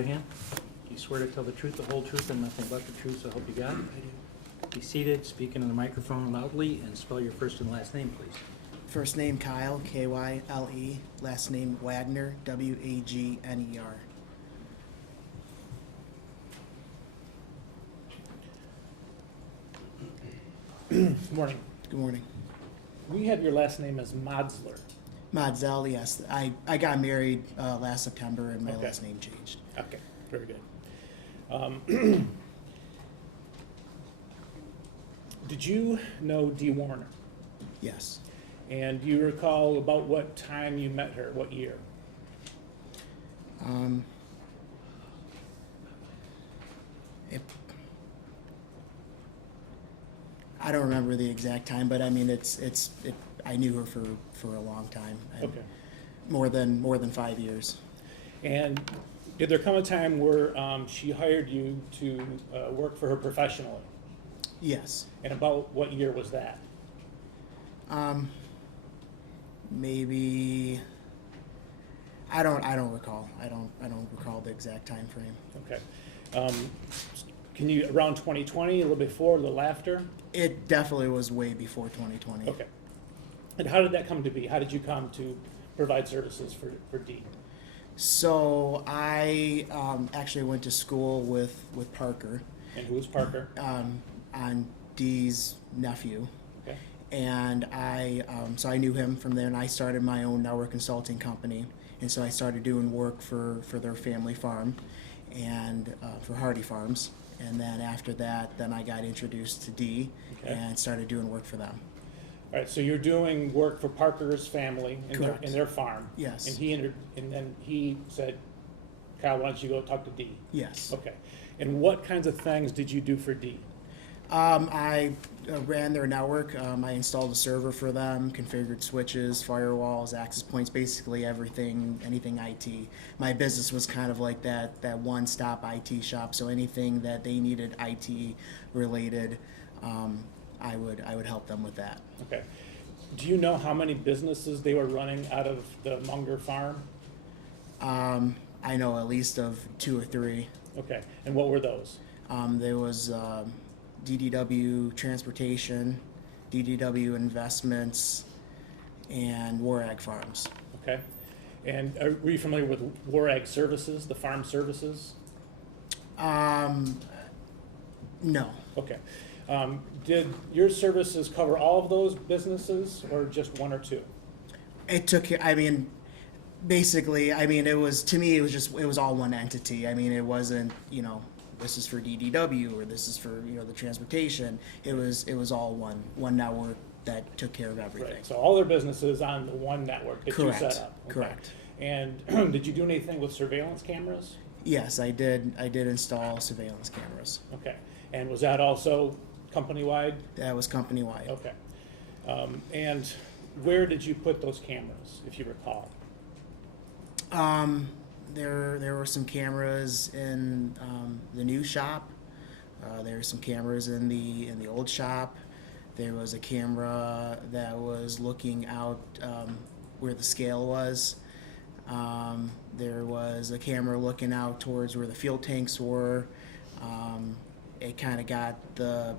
right hand. Do you swear to tell the truth, the whole truth, and nothing but the truth, so help you God? I do. Be seated, speak into the microphone loudly, and spell your first and last name, please. First name Kyle, K-Y-L-E. Last name Wagner, W-A-G-N-E-R. Good morning. Good morning. We have your last name as Modsler. Modzel, yes. I got married last September and my Okay. last name changed. Okay, very good. Did you know Dee Warner? Yes. And do you recall about what time you met her, what year? It, I don't remember the exact time, but I mean I knew her for a long time. Okay. More than 5 years. And did there come a time where she hired you to work for her professionally? Yes. And about what year was that? Maybe I don't recall. I don't recall the exact time frame. Okay. Can you, around 2020, a little before, a little after? It definitely was way before 2020. Okay. And how did that come to be? How did you come to provide services for Dee? So I actually went to school with Parker, And who is Parker? on Dee's nephew, Okay. and so I knew him from there, and I started my own network consulting company, and so I started doing work for their family farm, and for Hardy Farms, and then after that, then I got introduced to Dee Okay. and started doing work for them. All right, so you're doing work for Parker's family Correct. in their farm. Yes. And then he said, Kyle, why don't you go talk to Dee? Yes. Okay. And what kinds of things did you do for Dee? I ran their network. I installed a server for them, configured switches, firewalls, access points, basically anything IT. My business was kind of like that one-stop IT shop. So anything that they needed IT related, I would help them with that. Okay. Do you know how many businesses they were running out of the Munger farm? I know at least of 2 or 3. Okay. And what were those? There was DDW Transportation, DDW Investments, and Warag Farms. Okay. And were you familiar with Warag Services, the farm services? No. Okay. Did your services cover all of those businesses or just one or two? It took, I mean, basically, I mean, it was, to me, it was all one entity. I mean, it wasn't, this is for DDW or this is for, the transportation. It was all one network that took care of everything. Right. So all their businesses on the one network that Correct. you set up. Okay. Correct. And did you do anything with surveillance cameras? Yes, I did install surveillance cameras. Okay. And was that also company-wide? That was company-wide. Okay. And where did you put those cameras, if you recall? There were some cameras in the new shop. There were some cameras in the old shop. There was a camera that was looking out where the scale was. There was a camera looking out towards where the fuel tanks were. It kind of got the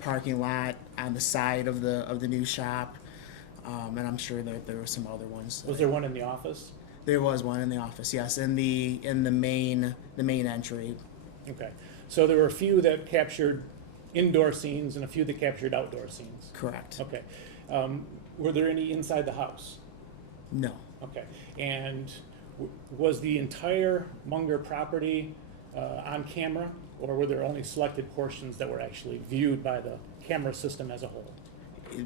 parking lot on the side of the new shop, and I'm sure that there were some other ones. Was there one in the office? There was one in the office, yes, in the main entry. Okay. So there were a few that captured indoor scenes and a few that captured outdoor scenes. Correct. Okay. Were there any inside the house? No. Okay. And was the entire Munger property on camera, or were there only selected portions that were actually viewed by the camera system as a whole?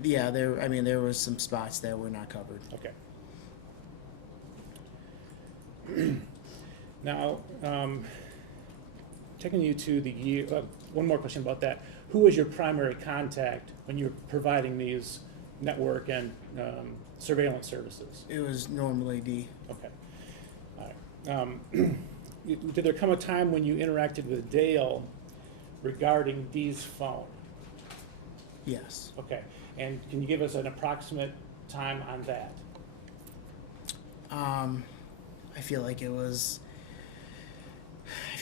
Yeah, there was some spots that were not covered. Okay. Now, taking you to the year, one more question about that. Who was your primary contact when you were providing these network and surveillance services? It was normally Dee. Okay. All right. Did there come a time when you interacted with Dale regarding Dee's phone? Yes. Okay. And can you give us an approximate time on that? I feel like it was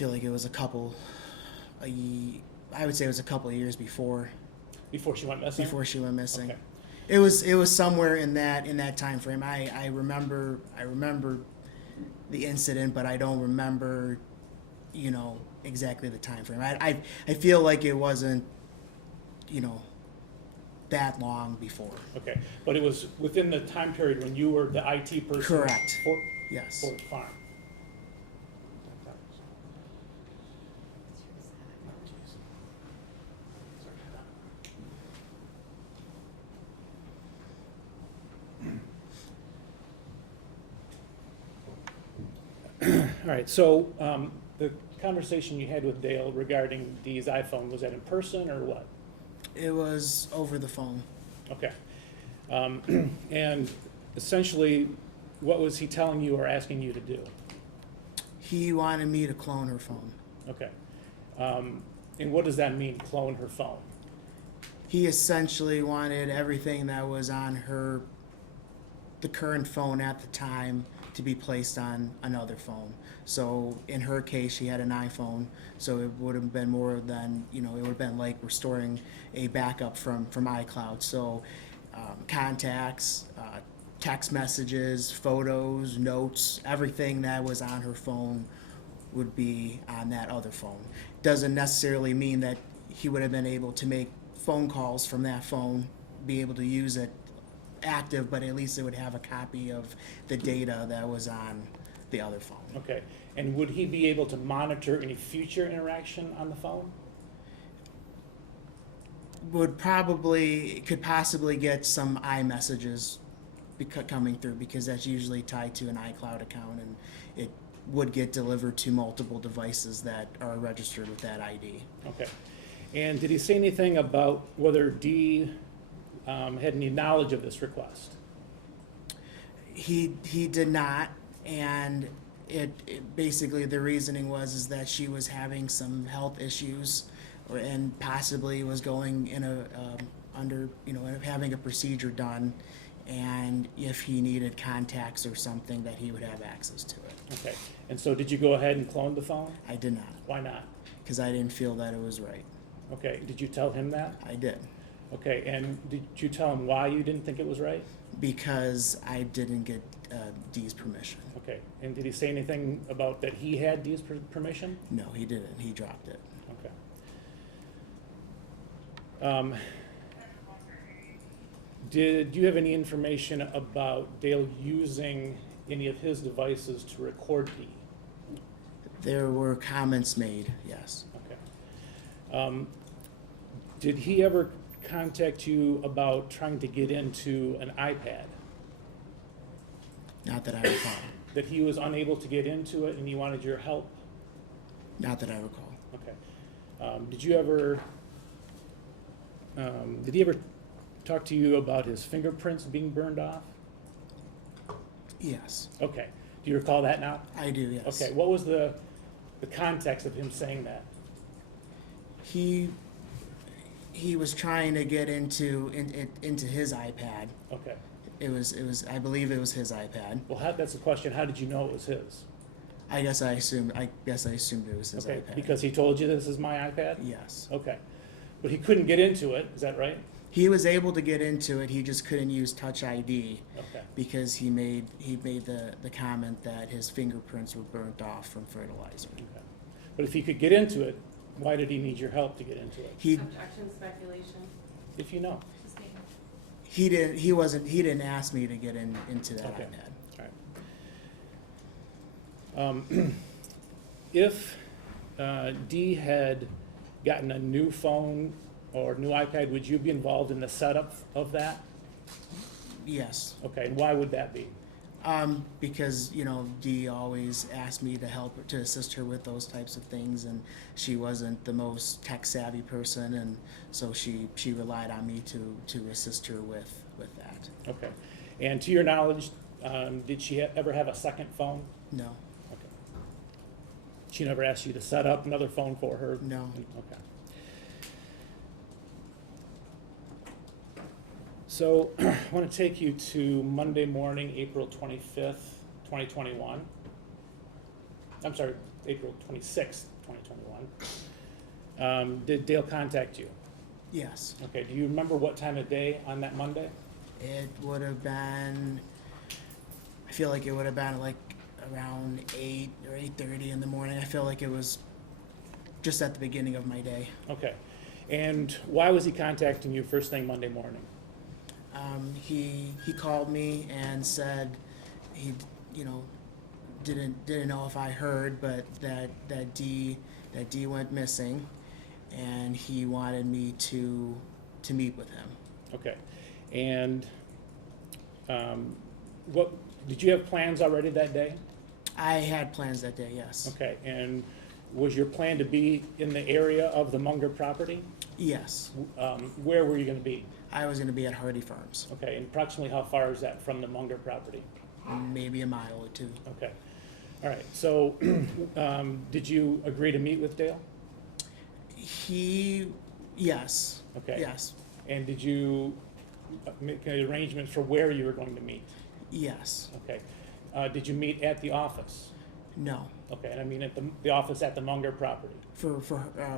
feel like it was I would say it was a couple of years before Before she went missing? she went missing. Okay. It was somewhere in that time frame. I remember the incident, but I don't remember, exactly the time frame. I feel like it wasn't, that long before. Okay, but it was within the time period when you were the IT person? Correct. For Yes. the farm? All right, so the conversation you had with Dale regarding Dee's iPhone, was that in person or what? It was over the phone. Okay. And essentially, what was he telling you or asking you to do? He wanted me to clone her phone. Okay. And what does that mean, clone her phone? He essentially wanted everything that was on the current phone at the time, to be placed on another phone. So in her case, she had an iPhone, so it would have been more than, it would have been like restoring a backup from iCloud. So contacts, text messages, photos, notes, everything that was on her phone would be on that other phone. Doesn't necessarily mean that he would have been able to make phone calls from that phone, be able to use it active, but at least it would have a copy of the data that was on the other phone. Okay. And would he be able to monitor any future interaction on the phone? Could possibly get some iMessages coming through, because that's usually tied to an iCloud account, and it would get delivered to multiple devices that are registered with that ID. Okay. And did he say anything about whether Dee had any knowledge of this request? He did not, and it basically, the reasoning was that she was having some health issues, and possibly was going in having a procedure done, and if he needed contacts or something, that he would have access to it. Okay. And so did you go ahead and clone the phone? I did not, Why not? because I didn't feel that it was right. Okay. Did you tell him that? I did, Okay. And did you tell him why you didn't think it was right? because I didn't get Dee's permission. Okay. And did he say anything about that he had Dee's permission? No, he didn't. He dropped it. Okay. Did you have any information about Dale using any of his devices to record Dee? There were comments made, yes. Okay. Did he ever contact you about trying to get into an iPad? Not that I recall. That he was unable to get into it and he wanted your help? Not that I recall. Okay. Did you ever, did he ever talk to you about his fingerprints being burned off? Yes, Okay. Do you recall that now? I do, yes. Okay. What was the context of him saying that? He was trying to get into his iPad. Okay. It was I believe it was his iPad. Well, that's the question. How did you know it was his? I guess I assumed it was his Okay. iPad. Because he told you this is my iPad? Yes. Okay. But he couldn't get into it. Is that right? He was able to get into it. He just couldn't use Touch ID Okay. because he made the comment that his fingerprints were burnt off from fertilizer. Okay. But if he could get into it, why did he need your help to get into it? Objection, speculation. If you know. He didn't ask me to get into that Okay. iPad. All right. If Dee had gotten a new phone or new iPad, would you be involved in the setup of that? Yes. Okay, and why would that be? Because Dee always asked me to assist her with those types of things, and she wasn't the most tech savvy person, and so she relied on me to assist her with that. Okay. And to your knowledge, did she ever have a second phone? No. Okay. She never asked you to set up another phone for her? No. Okay. So I want to take you to Monday morning, April 25th, 2021. I'm sorry, April 26th, 2021. Did Dale contact you? Yes. Okay, do you remember what time of day on that Monday? It would have been, I feel like it would have been like around 8 or 8:30 in the morning. I feel like it was just at the beginning of my day. Okay, and why was he contacting you first thing Monday morning? He called me and said he, you know, didn't know if I heard, but that D went missing, and he wanted me to meet with him. Okay, and what, did you have plans already that day? I had plans that day, yes. Okay, and was your plan to be in the area of the Munger property? Yes. Where were you gonna be? I was going to be at Hardy Farms, Okay, and approximately how far is that from the Munger property? maybe a mile or two. Okay, all right, so did you agree to meet with Dale? Yes. Okay. Yes. And did you make an arrangement for where you were going to meet? Yes. Okay. Did you meet at the office? No. Okay, and I mean at the office at the Munger property? For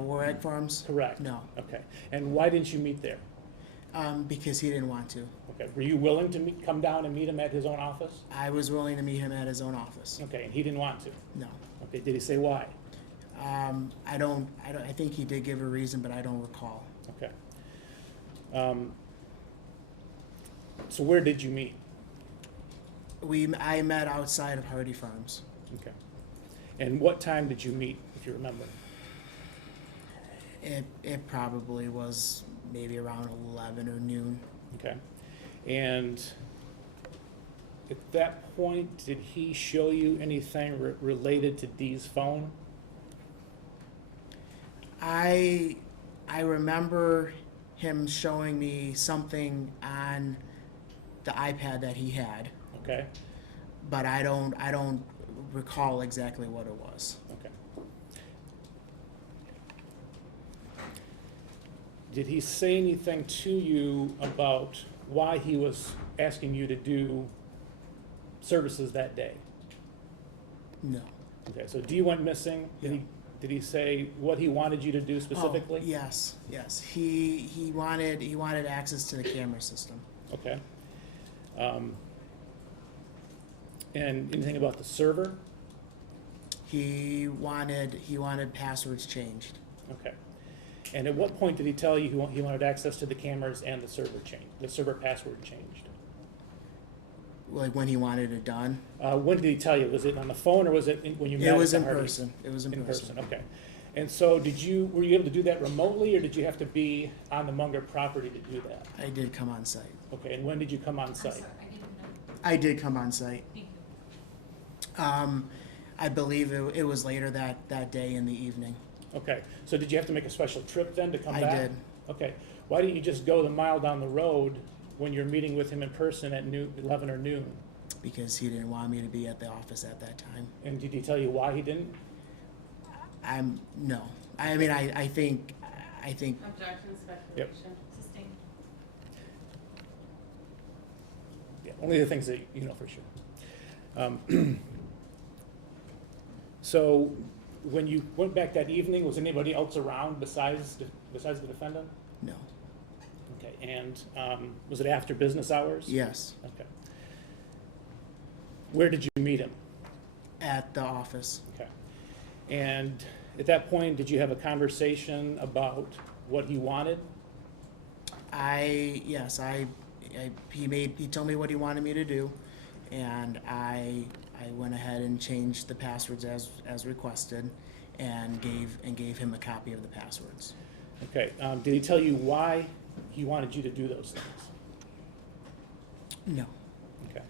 Warwick Farms? Correct? No. Okay, and why didn't you meet there? Because he didn't want to. Okay, were you willing to come down and meet him at his own office? I was willing to meet him at his own office. Okay, and he didn't want to? No. Okay, did he say why? I think he did give a reason, but I don't recall. Okay. So where did you meet? I met outside of Hardy Farms. Okay. And what time did you meet, if you remember? It probably was maybe around 11 or noon. Okay. And at that point, did he show you anything related to Dee's phone? I remember him showing me something on the iPad that he had, Okay. but I don't recall exactly what it was. Okay. Did he say anything to you about why he was asking you to do services that day? No. Okay, so Dee went missing. Did he say what he wanted you to do specifically? Oh, yes. He wanted access to the camera system. Okay. And anything about the server? He wanted passwords changed. Okay. And at what point did he tell you he wanted access to the cameras and the server password changed? Like when he wanted it done. When did he tell you? Was it on the phone or was it when you met? It was at in the Hardy? person. It was in person. Okay. And so were you able to do that remotely or did you have to be on the Munger property to do that? I did come on site. Okay, and when did you come on I'm site? sorry, I didn't know. I did come on site. Thank you. I believe it was later that day in the evening. Okay, so did you have to make a special trip then to come I back? did. Okay, why didn't you just go the mile down the road when you're meeting with him in person at 11 or noon? Because he didn't want me to be at the office at that time. And did he tell you why he didn't? No. I mean, I think Objection, speculation, sustained. Yeah, only the things that you know for sure. So when you went back that evening, was anybody else around besides the defendant? no. Okay, and was it after business hours? Yes, Okay. Where did you meet him? at the office. Okay. And at that point, did you have a conversation about what he wanted? He told me what he wanted me to do, and I went ahead and changed the passwords as requested, and gave him a copy of the passwords. Okay, did he tell you why he wanted you to do those things? No. Okay.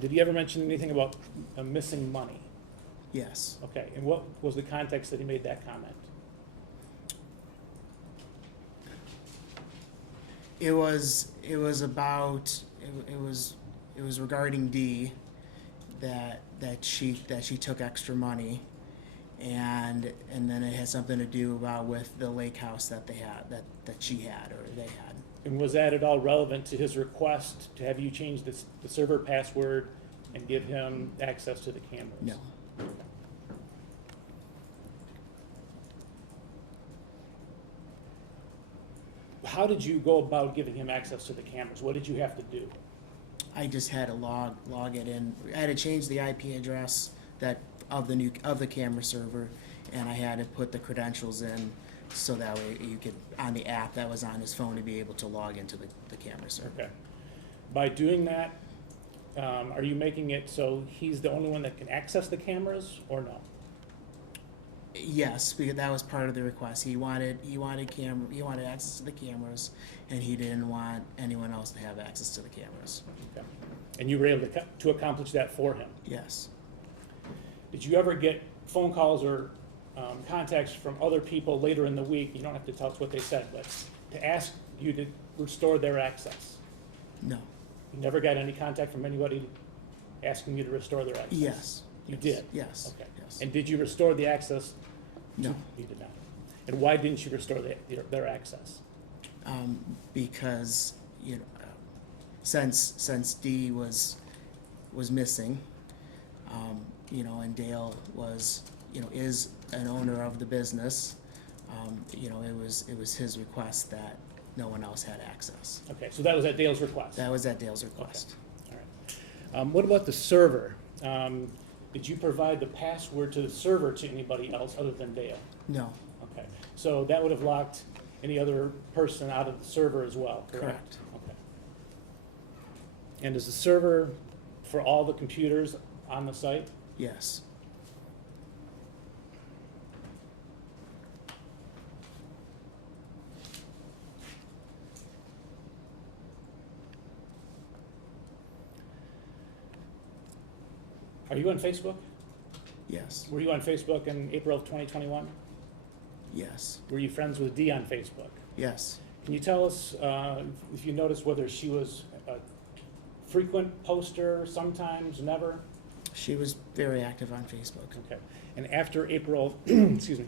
Did he ever mention anything about missing money? Yes. Okay, and what was the context that he made that comment? It was regarding Dee, that she took extra money, and then it had something to do with the lake house that they had that she had or they had. And was that at all relevant to his request to have you change the server password and give him access to the cameras? No. how did you go about giving him access to the cameras? What did you have to do? I just had to log it in. I had to change the IP address of the camera server, and I had to put the credentials in so that way you could, on the app that was on his phone, to be able to log into the camera server. Okay. By doing that, are you making it so he's the only one that can access the cameras, or no? Yes, because that was part of the request. He wanted access to the cameras, and he didn't want anyone else to have access to the cameras. Okay. And you were able to accomplish that for him? Yes. Did you ever get phone calls or contacts from other people later in the week? You don't have to tell us what they said, but to ask you to restore their access? No. You never got any contact from anybody asking you to restore their access? Yes. You Yes. did? Yes. Okay. Yes. And did you restore the access? No. You did not. And why didn't you restore their access? Because since Dee was missing, and Dale is an owner of the business, it was his request that no one else had access. Okay, so that was at Dale's request? That was at Dale's request. All right. What about the server? Did you provide the password to the server to anybody else other than Dale? No. Okay, so that would have locked any other person out of the server as well, correct? Correct. Okay. And is the server for all the computers on the site? Yes. Are you on Facebook? Yes. Were you on Facebook in April of 2021? Yes. Were you friends with Dee on Facebook? Yes. Can you tell us if you noticed whether she was a frequent poster, sometimes, never? She was very active on Facebook. Okay. And after April, excuse me,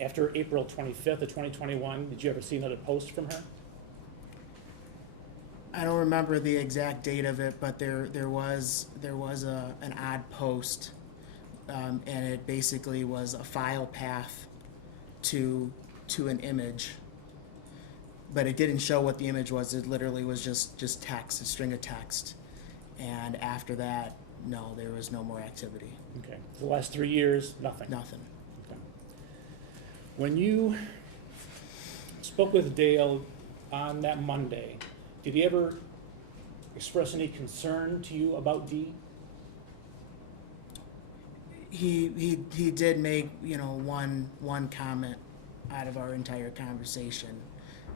after April 25th of 2021, did you ever see another post from her? I don't remember the exact date of it, but there was an odd post, and it basically was a file path to an image, but it didn't show what the image was. It literally was just text, a string of text, and after that, no, there was no more activity. Okay. The last 3 years, nothing? Nothing. Okay. When you spoke with Dale on that Monday, did he ever express any concern to you about Dee? He did make one comment out of our entire conversation,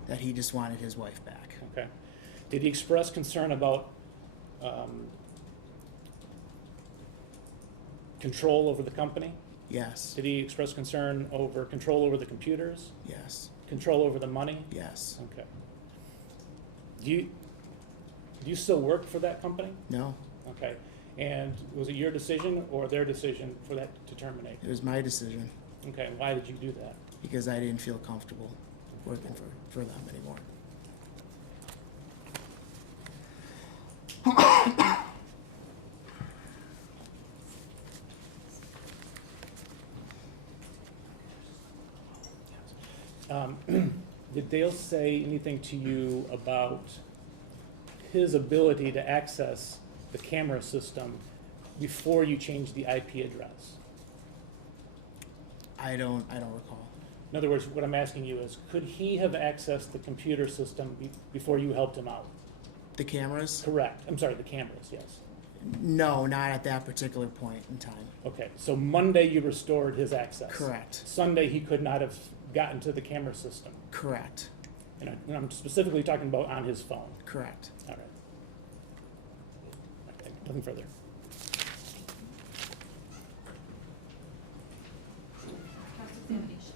that he just wanted his wife back. Okay. Did he express concern about control over the company? Yes. Did he express concern over control over the computers? Yes. Control over the money? Yes. Okay. Do you still work for that company? No. Okay. And was it your decision or their decision for that to terminate? It was my decision, Okay. Why did you do that? because I didn't feel comfortable working for them anymore. Did Dale say anything to you about his ability to access the camera system before you changed the IP address? I don't recall. In other words, what I'm asking you is, could he have accessed the computer system before you helped him out? The cameras? Correct. I'm sorry, the cameras, yes. No, not at that particular point in time. Okay, so Monday you restored his access. Correct. Sunday he could not have gotten to the camera system. Correct. And I'm specifically talking about on his phone. Correct. All right. Okay, nothing further. Cross-examination.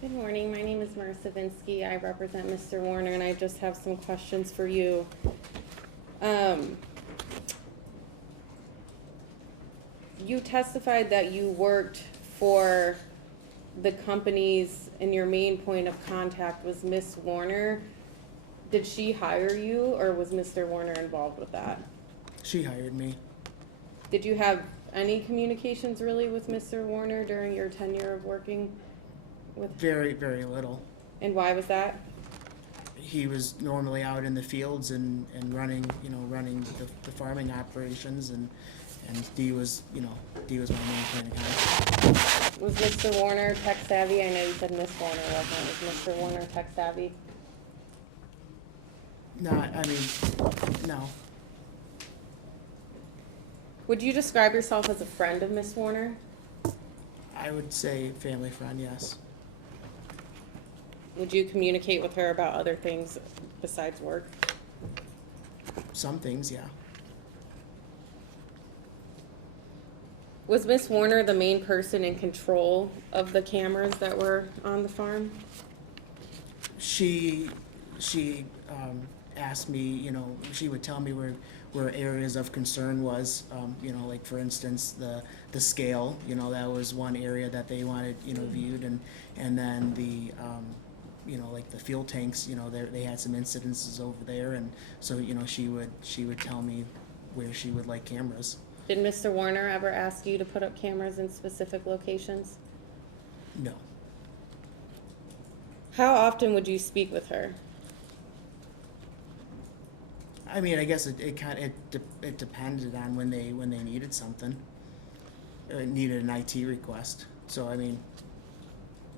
Good morning. My name is Marissa Vinsky. I represent Mr. Warner, and I just have some questions for you. You testified that you worked for the companies and your main point of contact was Miss Warner. Did she hire you, or was Mr. Warner involved with that? She hired me. Did you have any communications really with Mr. Warner during your tenure of working with, Very, very little. and why was that? He was normally out in the fields and running, running the farming operations, and Dee was my main point of contact. Was Mr. Warner tech savvy? I know you said Miss Warner wasn't. Was Mr. Warner tech savvy? No, no. Would you describe yourself as a friend of Miss Warner? I would say family friend, yes. Would you communicate with her about other things besides work? Some things, yeah. Was Miss Warner the main person in control of the cameras that were on the farm? She asked me, she would tell me where areas of concern was, like for instance, the scale, that was one area that they wanted, viewed, and then the, like the fuel tanks, they had some incidences over there, and so, she would tell me where she would like cameras. Did Mr. Warner ever ask you to put up cameras in specific locations? No. How often would you speak with her? I mean, I guess it depended on when they needed something. It needed an IT request. So I mean,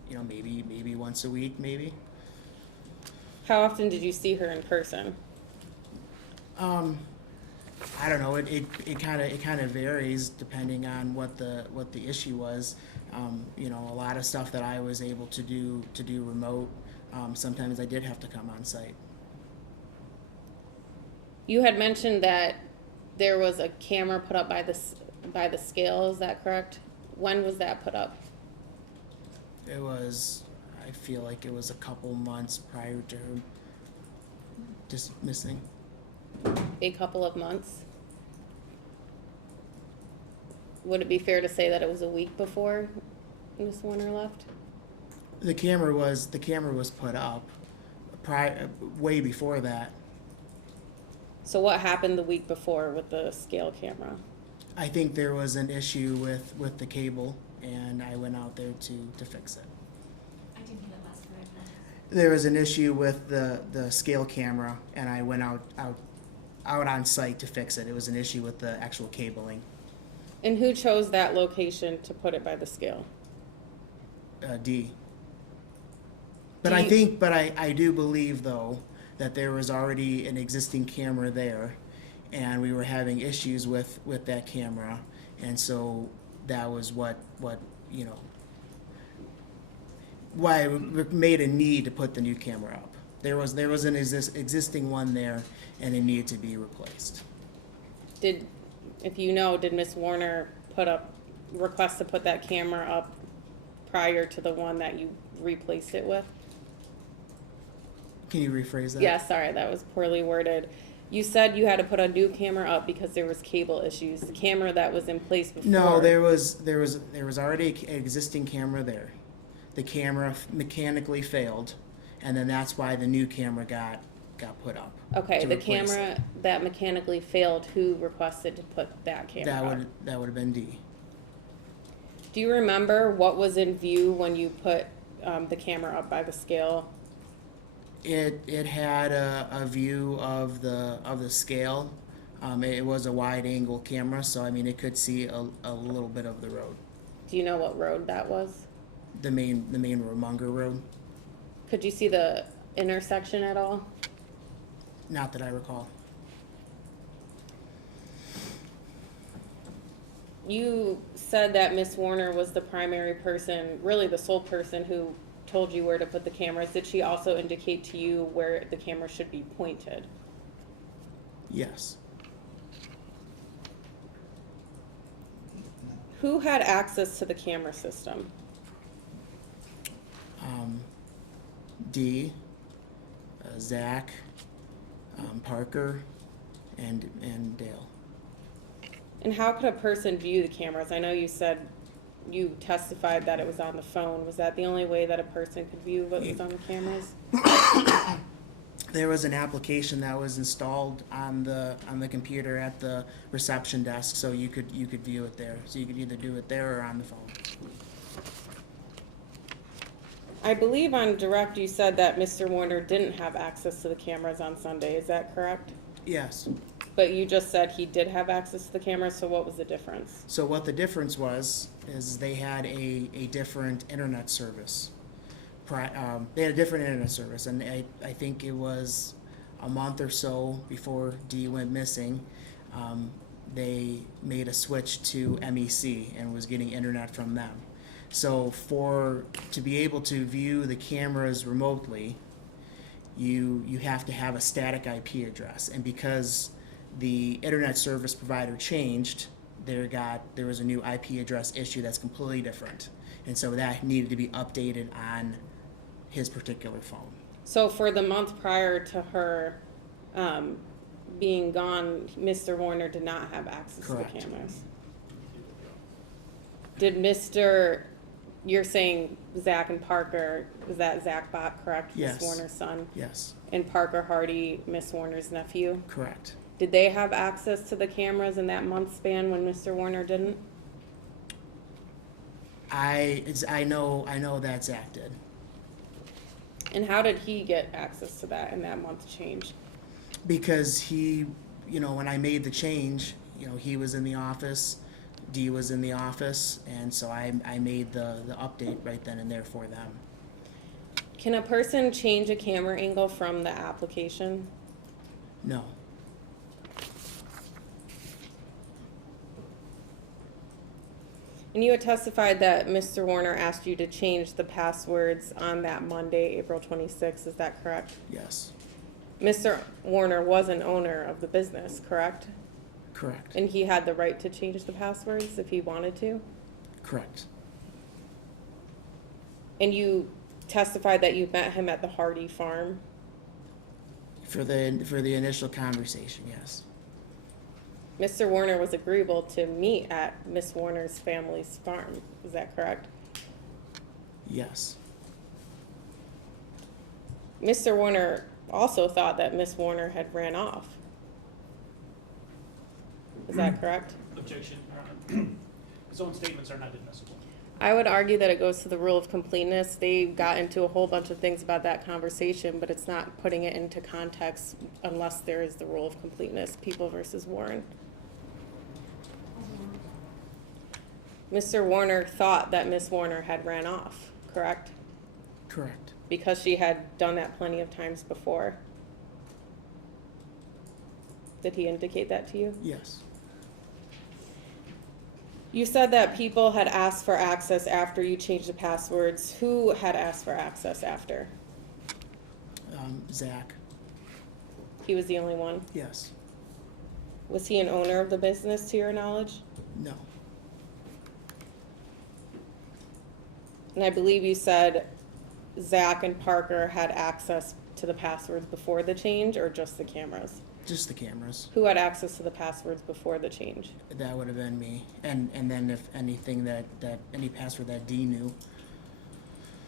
maybe once a week, maybe. How often did you see her in person? I don't know. It kind of varies depending on what the issue was. A lot of stuff that I was able to do remote. Sometimes I did have to come on site. You had mentioned that there was a camera put up by the scale, is that correct? When was that put up? It was, I feel like it was a couple months prior to her dismissing. A couple of months? Would it be fair to say that it was a week before Ms. Warner left? The camera was put up way before that. So what happened the week before with the scale camera? I think there was an issue with the cable, and I went out there to fix it. I didn't hear that last part. There was an issue with the scale camera, and I went out on site to fix it. It was an issue with the actual cabling. And who chose that location to put it by the scale? D. But I do believe though that there was already an existing camera there, and we were having issues with that camera, and so that was what why it made a need to put the new camera up. There was an existing one there, and it needed to be replaced. Did Miss Warner request to put that camera up prior to the one that you replaced it with? Can you rephrase that? Yeah, sorry, that was poorly worded. You said you had to put a new camera up because there was cable issues. The camera that was in place before. No, there was already an existing camera there. The camera mechanically failed, and then that's why the new camera got put up. Okay, to the replace camera it. that mechanically failed, who requested to put that camera up? That would have been D. Do you remember what was in view when you put the camera up by the scale? It had a view of the scale. It was a wide angle camera, so I mean it could see a little bit of the road. Do you know what road that was? The main Munger Road. Could you see the intersection at all? Not that I recall. You said that Miss Warner was the primary person, really the sole person who told you where to put the cameras. Did she also indicate to you where the camera should be pointed? Yes. Who had access to the camera system? D, Zach, Parker, and Dale. And how could a person view the cameras? I know you said you testified that it was on the phone. Was that the only way that a person could view what was on the cameras? There was an application that was installed on the computer at the reception desk, so you could view it there. So you could either do it there or on the phone. I believe on direct you said that Mr. Warner didn't have access to the cameras on Sunday, is that correct? Yes. But you just said he did have access to the cameras, so what was the difference? So what the difference was is they had a different internet service. They had a different internet service, and I think it was a month or so before Dee went missing. They made a switch to MEC and was getting internet from them. So to be able to view the cameras remotely, you have to have a static IP address, and because the internet service provider changed, there was a new IP address issue that's completely different, and so that needed to be updated on his particular phone. So for the month prior to her being gone, Mr. Warner did not have access Correct. to the cameras. You're saying Zach and Parker, is that Zach Bott, correct? Yes. Miss Warner's son? Yes, And Parker Hardy, Miss Warner's nephew? correct. Did they have access to the cameras in that month span when Mr. Warner didn't? I know that Zach did. And how did he get access to that in that month change? Because he, when I made the change, he was in the office, Dee was in the office, and so I made the update right then and there for them. Can a person change a camera angle from the application? No. And you had testified that Mr. Warner asked you to change the passwords on that Monday, April 26th, is that correct? Yes. Mr. Warner was an owner of the business, correct? Correct. And he had the right to change the passwords if he wanted to? Correct. And you testified that you met him at the Hardy farm? For the initial conversation, yes. Mr. Warner was agreeable to meet at Miss Warner's family's farm, is that correct? Yes. Mr. Warner also thought that Miss Warner had ran off. Is that correct? Objection, Your Honor. His own statements are not admissible. I would argue that it goes to the rule of completeness. They got into a whole bunch of things about that conversation, but it's not putting it into context unless there is the rule of completeness, People versus Warren. Mr. Warner thought that Miss Warner had ran off, correct? Correct. Because she had done that plenty of times before. Did he indicate that to you? Yes. You said that people had asked for access after you changed the passwords. Who had asked for access after? Zach. He was the only one. Yes. Was he an owner of the business, to your knowledge? No. And I believe you said Zach and Parker had access to the passwords before the change, or just the cameras? Just the cameras. Who had access to the passwords before the change? That would have been me. And then if anything that any password that Dee knew,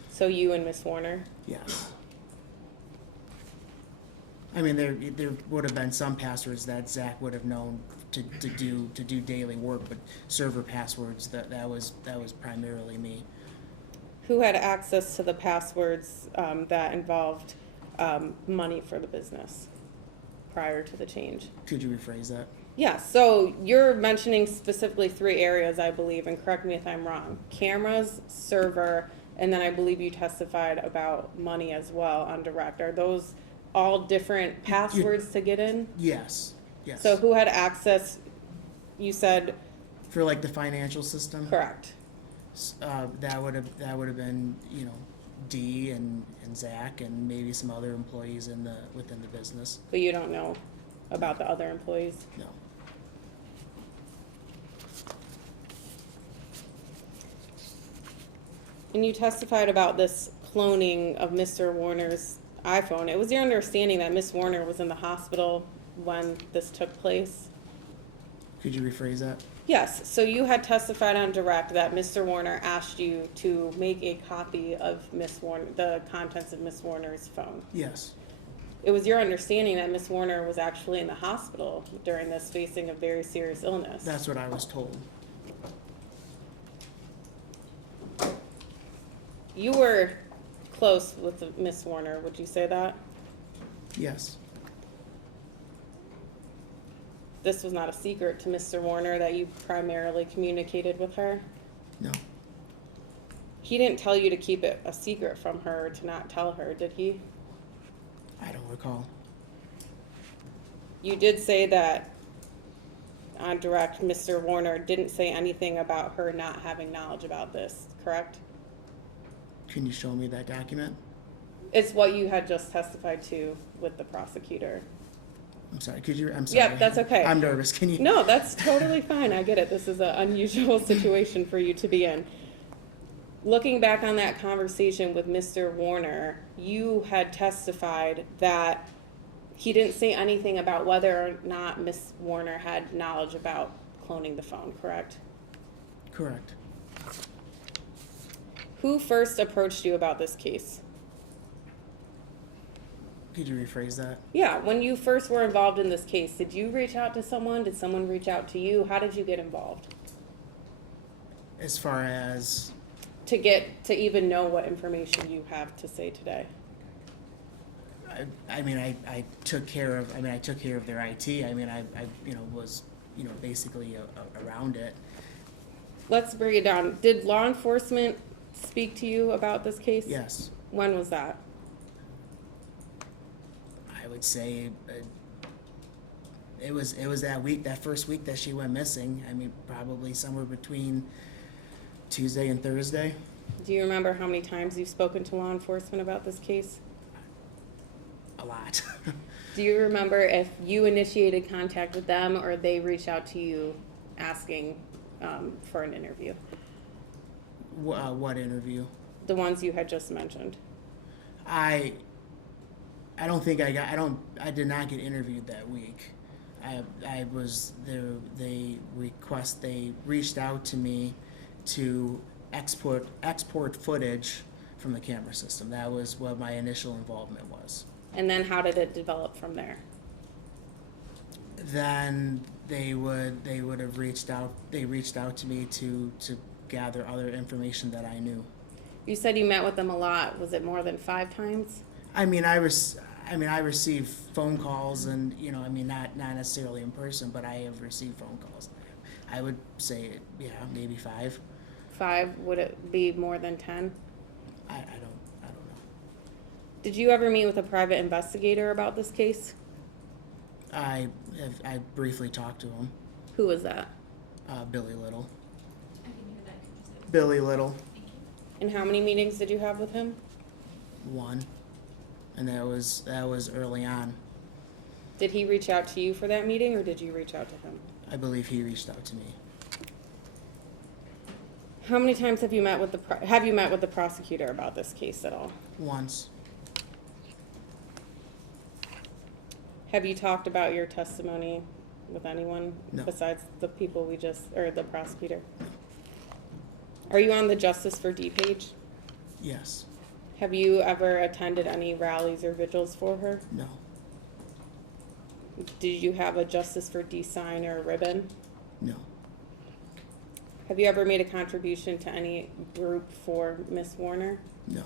So you and Miss Warner? yes. I mean, there would have been some passwords that Zach would have known to do daily work, but server passwords that was primarily me. Who had access to the passwords that involved money for the business prior to the change? Could you rephrase that? Yes, so you're mentioning specifically 3 areas, I believe, and correct me if I'm wrong. Cameras, server, and then I believe you testified about money as well on direct. Are those all different passwords to get in? Yes. Yes. So who had access, you said, For like the financial system? correct. That would have been, Dee and Zach and maybe some other employees within the business. But you don't know about the other employees? No. And you testified about this cloning of Mr. Warner's iPhone. It was your understanding that Miss Warner was in the hospital when this took place? Could you rephrase that? Yes, so you had testified on direct that Mr. Warner asked you to make a copy of Miss Warner, the contents of Miss Warner's phone. Yes. it was your understanding that Miss Warner was actually in the hospital during this, facing a very serious illness. That's what I was told. You were close with Miss Warner, would you say that? Yes. This was not a secret to Mr. Warner that you primarily communicated with her? No. He didn't tell you to keep it a secret from her, or to not tell her, did he? I don't recall. You did say that on direct, Mr. Warner didn't say anything about her not having knowledge about this, correct? Can you show me that document? It's what you had just testified to with the prosecutor. I'm sorry, I'm sorry. Yep, that's okay. I'm nervous. Can you? No, that's totally fine. I get it. This is an unusual situation for you to be in. Looking back on that conversation with Mr. Warner, you had testified that he didn't say anything about whether or not Miss Warner had knowledge about cloning the phone, correct? Correct. Who first approached you about this case? Could you rephrase that? Yeah, when you first were involved in this case, did you reach out to someone? Did someone reach out to you? How did you get involved? As far as To even know what information you have to say today. I took care of their IT. I was basically around it. Let's break it down. Did law enforcement speak to you about this case? Yes. When was that? I would say it was that first week that she went missing. Probably somewhere between Tuesday and Thursday. Do you remember how many times you've spoken to law enforcement about this case? A lot. Do you remember if you initiated contact with them or they reached out to you asking for an interview? What interview? The ones you had just mentioned. I don't think I did not get interviewed that week. I was there. They reached out to me to export footage from the camera system. That was what my initial involvement was. And then how did it develop from there? Then they would have reached out to me to gather other information that I knew. You said you met with them a lot. Was it more than 5 times? I received phone calls and, not necessarily in person, but I have received phone calls. I would say, maybe 5. 5? Would it be more than 10? I don't know. Did you ever meet with a private investigator about this case? I briefly talked to him. Who was that? Billy Little. I didn't hear that. Could you say it? Billy Little. Thank you. And how many meetings did you have with him? 1. And that was early on. Did he reach out to you for that meeting or did you reach out to him? I believe he reached out to me. How many times have you met with the prosecutor about this case at all? Once. Have you talked about your testimony with anyone No. besides the people the prosecutor? Are you on the Justice for D page? Yes. Have you ever attended any rallies or vigils for her? No. Did you have a Justice for D sign or a ribbon? No. Have you ever made a contribution to any group for Miss Warner? No.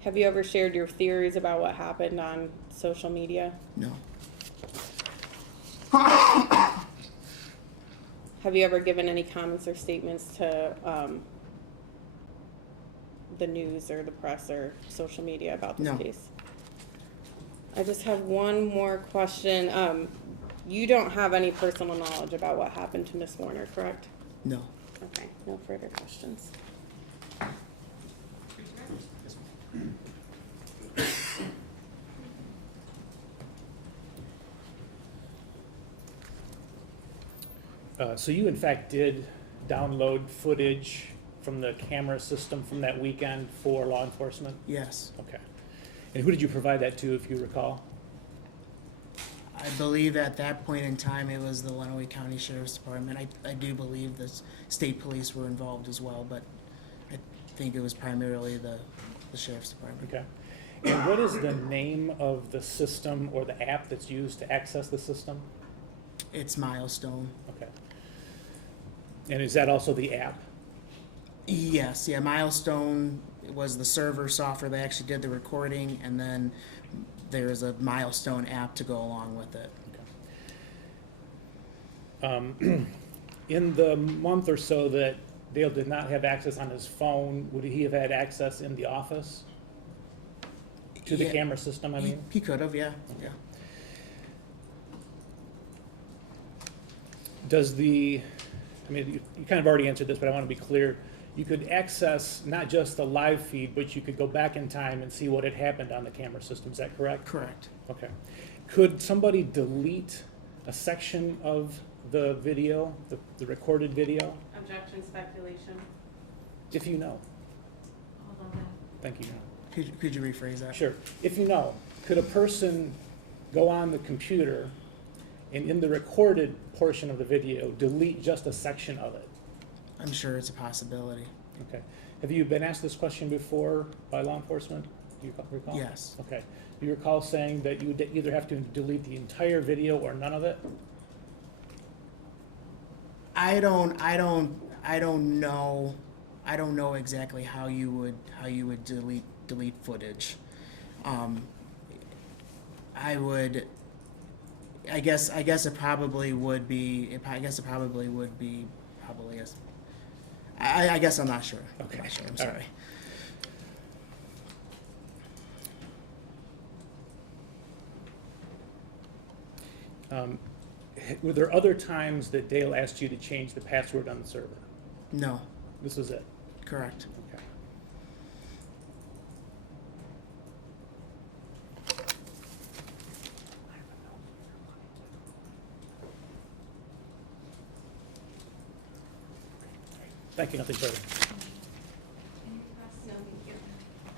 Have you ever shared your theories about what happened on social media? No. Have you ever given any comments or statements to the news or the press or social media about this No. case? I just have one more question. You don't have any personal knowledge about what happened to Miss Warner, correct? No. Okay, no further questions. So you in fact did download footage from the camera system from that weekend for law enforcement? Yes. Okay. And who did you provide that to, if you recall? I believe at that point in time it was the Lenawee County Sheriff's Department. I do believe the state police were involved as well, but I think it was primarily the Sheriff's Department. Okay. And what is the name of the system or the app that's used to access the system? It's Milestone. Okay. And is that also the app? Yes, yeah, Milestone was the server software that actually did the recording, and then there's a Milestone app to go along with it. In the month or so that Dale did not have access on his phone, would he have had access in the office to the Yeah, camera system, I mean? He could have, yeah, yeah. Does the, I mean, you kind of already answered this, but I want to be clear. You could access not just the live feed, but you could go back in time and see what had happened on the camera system. Is that correct? Correct. Okay. Could somebody delete a section of the video, the recorded video, Objection, speculation. if you know? Hold on, Thank you, John. Could you rephrase that? Sure. If you know, could a person go on the computer and in the recorded portion of the video, delete just a section of it? I'm sure it's a possibility. Okay. Have you been asked this question before by law enforcement? Do you recall? Yes. Okay. Do you recall saying that you would either have to delete the entire video or none of it? I don't know. I don't know exactly how you would delete footage. I guess it probably would be. I guess I'm not sure. Okay. I'm not sure. I'm All sorry. right. Were there other times that Dale asked you to change the password on the server? No. This was it? Correct. Okay. Thank you, nothing further.